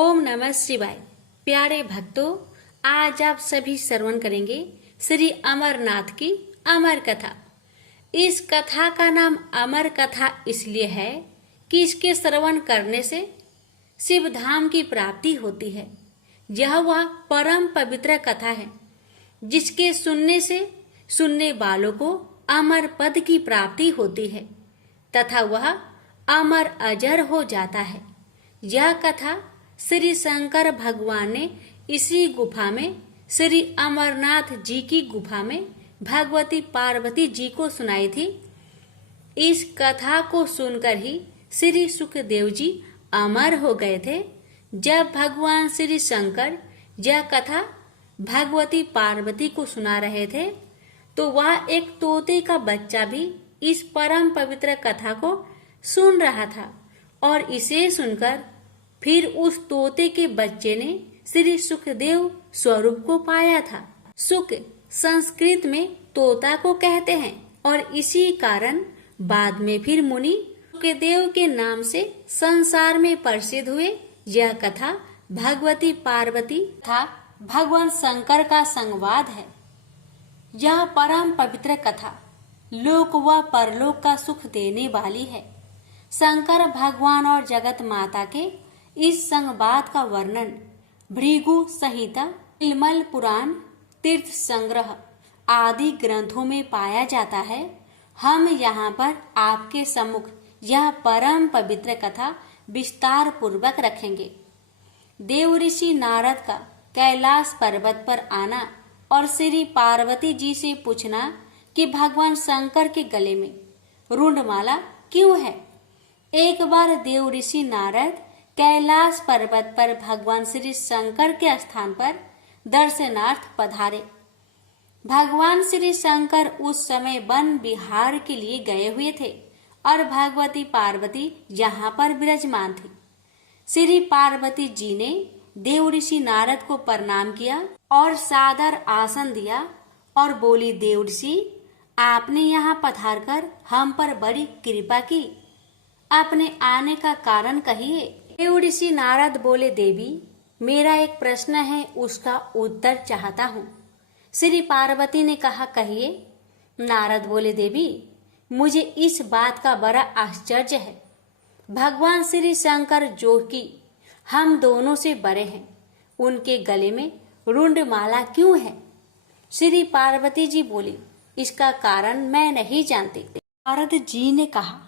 ओम नमः शिवाय। प्यारे भक्तों, आज आप सभी श्रवण करेंगे श्री अमरनाथ की अमर कथा। इस कथा का नाम अमर कथा इसलिए है कि इसके श्रवण करने से शिव धाम की प्राप्ति होती है। यह वह परम पवित्र कथा है जिसके सुनने से सुनने वालों को अमर पद की प्राप्ति होती है तथा वह अमर अजर हो जाता है। यह कथा श्री शंकर भगवान ने इसी गुफा में श्री अमरनाथ जी की गुफा में भगवती पार्वती जी को सुनाई थी। इस कथा को सुनकर ही श्री सुखदेव जी अमर हो गए थे। जब भगवान श्री शंकर यह कथा भगवती पार्वती को सुना रहे थे तो वह एक तोते का बच्चा भी इस परम पवित्र कथा को सुन रहा था और इसे सुनकर फिर उस तोते के बच्चे ने श्री सुखदेव स्वरूप को पाया था। सुख संस्कृत में तोता को कहते हैं और इसी कारण बाद में फिर मुनि सुखदेव के नाम से संसार में प्रसिद्ध हुए। यह कथा भगवती पार्वती तथा भगवान शंकर का संवाद है। यह परम पवित्र कथा लोक व परलोक का सुख देने वाली है। शंकर भगवान और जगत माता के इस संवाद का वर्णन भृगु संहिता, तिलमल पुराण, तीर्थ संग्रह आदि ग्रंथों में पाया जाता है। हम यहाँ पर आपके सम्मुख यह परम पवित्र कथा विस्तार पूर्वक रखेंगे। देव ऋषि नारद का कैलाश पर्वत पर आना और श्री पार्वती जी से पूछना कि भगवान शंकर के गले में रुंडमाला क्यों है। एक बार देव ऋषि नारद कैलाश पर्वत पर भगवान श्री शंकर के स्थान पर दर्शनार्थ पधारे। भगवान श्री शंकर उस समय वन विहार के लिए गए हुए थे और भगवती पार्वती यहाँ पर विराजमान थी। श्री पार्वती जी ने देव ऋषि नारद को प्रणाम किया और सादर आसन दिया और बोली, देव ऋषि आपने यहाँ पधारकर हम पर बड़ी कृपा की, अपने आने का कारण कहिए। देव ऋषि नारद बोले, देवी मेरा एक प्रश्न है, उसका उत्तर चाहता हूँ। श्री पार्वती ने कहा, कहिए। नारद बोले, देवी मुझे इस बात का बड़ा आश्चर्य है, भगवान श्री शंकर जो कि हम दोनों से बड़े हैं, उनके गले में रुंडमाला क्यों है। श्री पार्वती जी बोली, इसका कारण मैं नहीं जानती। नारद जी ने कहा,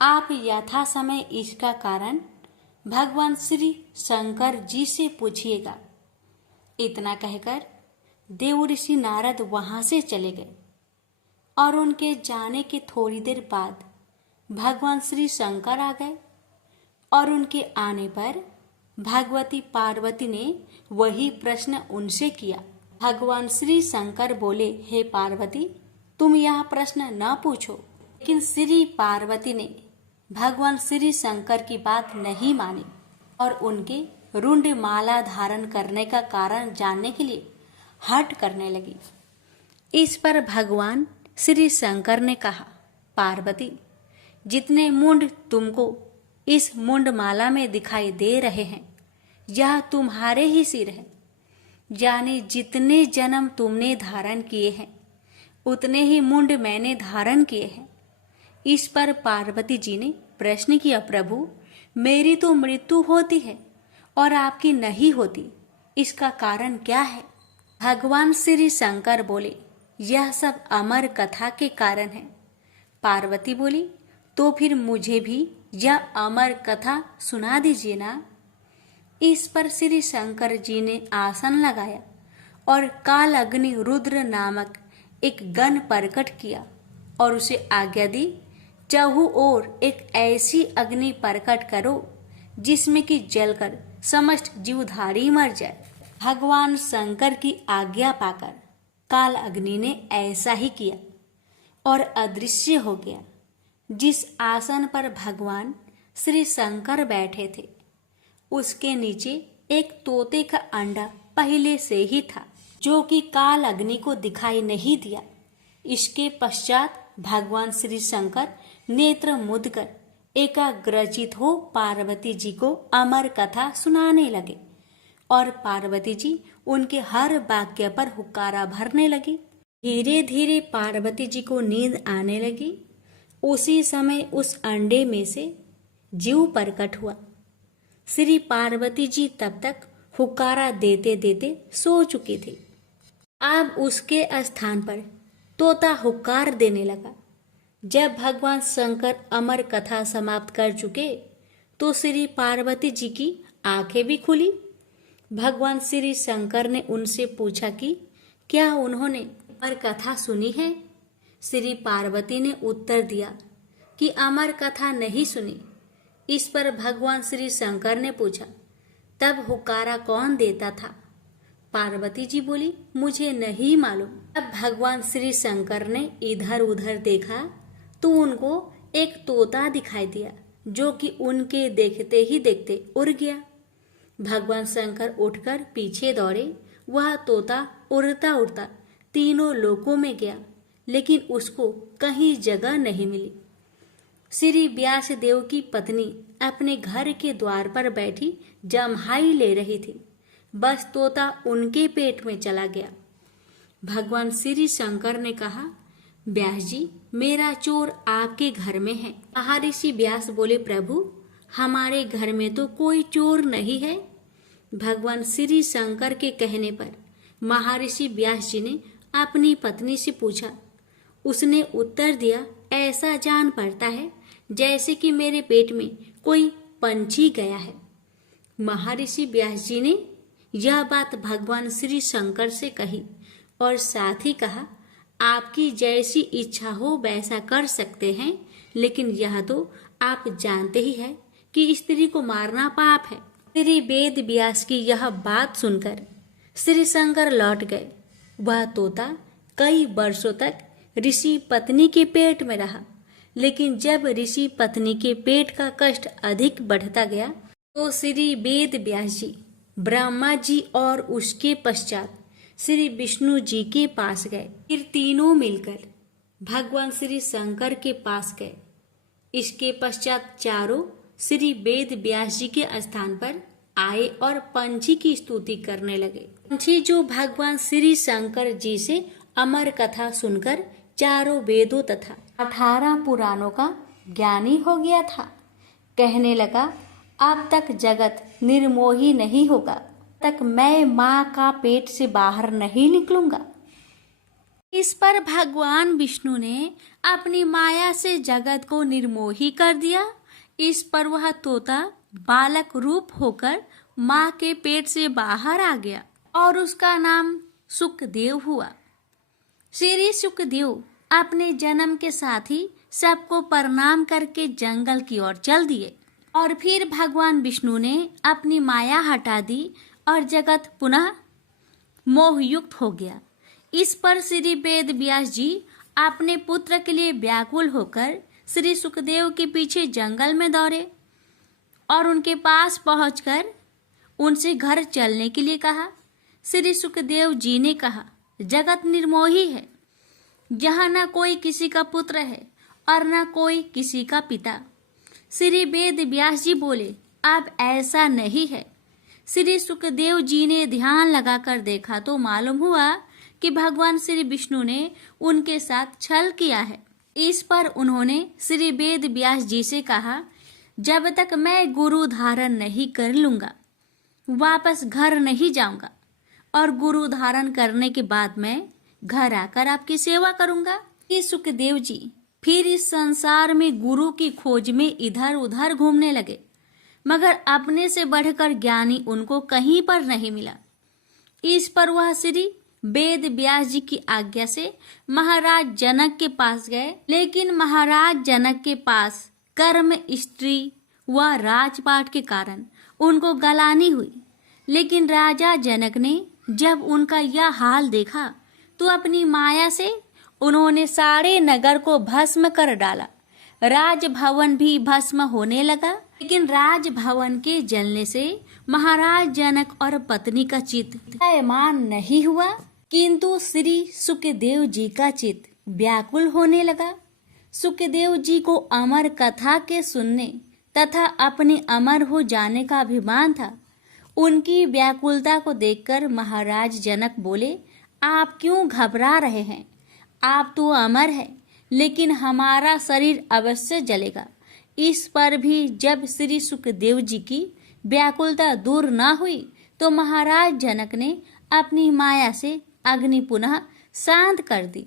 आप यथा समय इसका कारण भगवान श्री शंकर जी से पूछिएगा। इतना कहकर देव ऋषि नारद वहां से चले गए और उनके जाने के थोड़ी देर बाद भगवान श्री शंकर आ गए और उनके आने पर भगवती पार्वती ने वही प्रश्न उनसे किया। भगवान श्री शंकर बोले, हे पार्वती तुम यह प्रश्न न पूछो। लेकिन श्री पार्वती ने भगवान श्री शंकर की बात नहीं मानी और उनके रुंड माला धारण करने का कारण जानने के लिए हट करने लगी। इस पर भगवान श्री शंकर ने कहा, पार्वती जितने मुंड तुमको इस मुंड माला में दिखाई दे रहे हैं यह तुम्हारे ही सिर है, यानी जितने जन्म तुमने धारण किए हैं उतने ही मुंड मैंने धारण किए हैं। इस पर पार्वती जी ने प्रश्न किया, प्रभु मेरी तो मृत्यु होती है और आपकी नहीं होती, इसका कारण क्या है। भगवान श्री शंकर बोले, यह सब अमर कथा के कारण है। पार्वती बोली, तो फिर मुझे भी यह अमर कथा सुना दीजिए ना। इस पर श्री शंकर जी ने आसन लगाया और काल अग्नि रुद्र नामक एक गण प्रकट किया और उसे आज्ञा दी, चहु ओर एक ऐसी अग्नि प्रकट करो जिसमें कि जलकर समस्त जीवधारी मर जाए। भगवान शंकर की आज्ञा पाकर काल अग्नि ने ऐसा ही किया और अदृश्य हो गया। जिस आसन पर भगवान श्री शंकर बैठे थे उसके नीचे एक तोते का अंडा पहले से ही था जो कि काल अग्नि को दिखाई नहीं दिया। इसके पश्चात भगवान श्री शंकर नेत्र मुद कर एकाग्रचित हो पार्वती जी को अमर कथा सुनाने लगे और पार्वती जी उनके हर वाक्य पर हुक्कारा भरने लगी। धीरे धीरे पार्वती जी को नींद आने लगी। उसी समय उस अंडे में से जीव प्रकट हुआ। श्री पार्वती जी तब तक हुक्कारा देते देते सो चुकी थी। अब उसके स्थान पर तोता हुक्कार देने लगा। जब भगवान शंकर अमर कथा समाप्त कर चुके तो श्री पार्वती जी की आंखें भी खुली। भगवान श्री शंकर ने उनसे पूछा कि क्या उन्होंने अमर कथा सुनी है। श्री पार्वती ने उत्तर दिया कि अमर कथा नहीं सुनी। इस पर भगवान श्री शंकर ने पूछा, तब हुक्कारा कौन देता था। पार्वती जी बोली, मुझे नहीं मालूम। अब भगवान श्री शंकर ने इधर उधर देखा तो उनको एक तोता दिखाई दिया जो कि उनके देखते ही देखते उड़ गया। भगवान शंकर उठकर पीछे दौड़े। वह तोता उड़ता उड़ता तीनों लोकों में गया, लेकिन उसको कहीं जगह नहीं मिली। श्री व्यास देव की पत्नी अपने घर के द्वार पर बैठी जम्हाई ले रही थी। बस तोता उनके पेट में चला गया। भगवान श्री शंकर ने कहा, व्यास जी, मेरा चोर आपके घर में है। महर्षि व्यास बोले, प्रभु, हमारे घर में तो कोई चोर नहीं है। भगवान श्री शंकर के कहने पर महर्षि व्यास जी ने अपनी पत्नी से पूछा। उसने उत्तर दिया, ऐसा जान पड़ता है जैसे कि मेरे पेट में कोई पंछी गया है। महर्षि व्यास जी ने यह बात भगवान श्री शंकर से कही और साथ ही कहा, आपकी जैसी इच्छा हो वैसा कर सकते हैं, लेकिन यह तो आप जानते ही हैं कि स्त्री को मारना पाप है। श्री वेद व्यास की यह बात सुनकर श्री शंकर लौट गए। वह तोता कई वर्षों तक ऋषि पत्नी के पेट में रहा, लेकिन जब ऋषि पत्नी के पेट का कष्ट अधिक बढ़ता गया तो श्री वेद व्यास जी, ब्रह्मा जी और उसके पश्चात श्री विष्णु जी के पास गए। फिर तीनों मिलकर भगवान श्री शंकर के पास गए। इसके पश्चात चारों श्री वेद व्यास जी के स्थान पर आए और पंछी की स्तुति करने लगे। पंछी जो भगवान श्री शंकर जी से अमर कथा सुनकर चारों वेदों तथा 18 पुराणों का ज्ञानी हो गया था, कहने लगा, अब तक जगत निर्मोही नहीं होगा तक मैं माँ का पेट से बाहर नहीं निकलूंगा। इस पर भगवान विष्णु ने अपनी माया से जगत को निर्मोही कर दिया। इस पर वह तोता बालक रूप होकर माँ के पेट से बाहर आ गया और उसका नाम सुखदेव हुआ। श्री सुखदेव अपने जन्म के साथ ही सबको प्रणाम करके जंगल की ओर चल दिए और फिर भगवान विष्णु ने अपनी माया हटा दी और जगत पुनः मोहयुक्त हो गया। इस पर श्री वेद व्यास जी अपने पुत्र के लिए व्याकुल होकर श्री सुखदेव के पीछे जंगल में दौड़े और उनके पास पहुंचकर उनसे घर चलने के लिए कहा। श्री सुखदेव जी ने कहा, जगत निर्मोही है, जहाँ न कोई किसी का पुत्र है और न कोई किसी का पिता। श्री वेद व्यास जी बोले, अब ऐसा नहीं है। श्री सुखदेव जी ने ध्यान लगाकर देखा तो मालूम हुआ कि भगवान श्री विष्णु ने उनके साथ छल किया है। इस पर उन्होंने श्री वेद व्यास जी से कहा, जब तक मैं गुरु धारण नहीं कर लूंगा वापस घर नहीं जाऊंगा और गुरु धारण करने के बाद मैं घर आकर आपकी सेवा करूंगा। ये सुखदेव जी फिर इस संसार में गुरु की खोज में इधर उधर घूमने लगे, मगर अपने से बढ़कर ज्ञानी उनको कहीं पर नहीं मिला। इस पर वह श्री वेद व्यास जी की आज्ञा से महाराज जनक के पास गए, लेकिन महाराज जनक के पास कर्म स्त्री व राजपाट के कारण उनको गलानी हुई। लेकिन राजा जनक ने जब उनका यह हाल देखा तो अपनी माया से उन्होंने सारे नगर को भस्म कर डाला। राजभवन भी भस्म होने लगा, लेकिन राजभवन के जलने से महाराज जनक और पत्नी का चित्त दह्यमान नहीं हुआ, किंतु श्री सुखदेव जी का चित्त व्याकुल होने लगा। सुखदेव जी को अमर कथा के सुनने तथा अपने अमर हो जाने का अभिमान था। उनकी व्याकुलता को देखकर महाराज जनक बोले, आप क्यों घबरा रहे हैं? आप तो अमर हैं, लेकिन हमारा शरीर अवश्य जलेगा। इस पर भी जब श्री सुखदेव जी की व्याकुलता दूर न हुई तो महाराज जनक ने अपनी माया से अग्नि पुनः शांत कर दी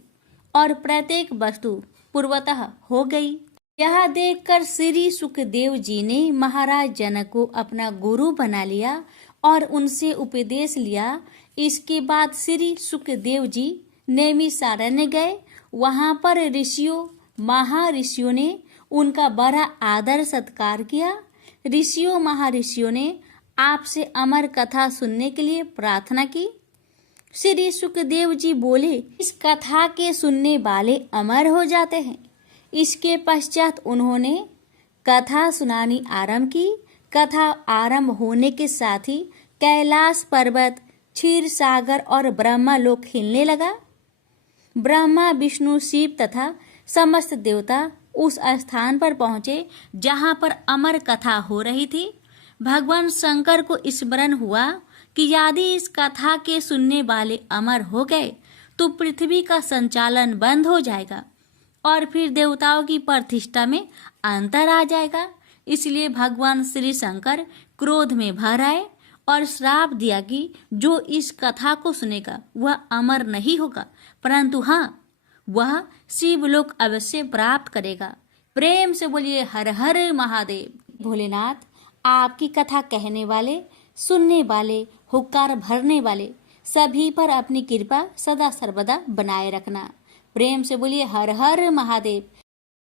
और प्रत्येक वस्तु पूर्वतः हो गई। यह देखकर श्री सुखदेव जी ने महाराज जनक को अपना गुरु बना लिया और उनसे उपदेश लिया। इसके बाद श्री सुखदेव जी नैमिषारण्य गए। वहां पर ऋषियों महर्षियों ने उनका बड़ा आदर सत्कार किया। ऋषियों महर्षियों ने आपसे अमर कथा सुनने के लिए प्रार्थना की। श्री सुखदेव जी बोले, इस कथा के सुनने वाले अमर हो जाते हैं। इसके पश्चात उन्होंने कथा सुनानी आरंभ की। कथा आरंभ होने के साथ ही कैलाश पर्वत, क्षीर सागर और ब्रह्मा लोक हिलने लगा। ब्रह्मा, विष्णु, शिव तथा समस्त देवता उस स्थान पर पहुंचे जहां पर अमर कथा हो रही थी। भगवान शंकर को स्मरण हुआ कि यदि इस कथा के सुनने वाले अमर हो गए तो पृथ्वी का संचालन बंद हो जाएगा और फिर देवताओं की प्रतिष्ठा में अंतर आ जाएगा। इसलिए भगवान श्री शंकर क्रोध में भर आए और श्राप दिया कि जो इस कथा को सुनेगा वह अमर नहीं होगा, परंतु हाँ, वह शिवलोक अवश्य प्राप्त करेगा। प्रेम से बोलिए हर हर महादेव। भोलेनाथ, आपकी कथा कहने वाले, सुनने वाले, हुक्कार भरने वाले सभी पर अपनी कृपा सदा सर्वदा बनाए रखना। प्रेम से बोलिए हर हर महादेव।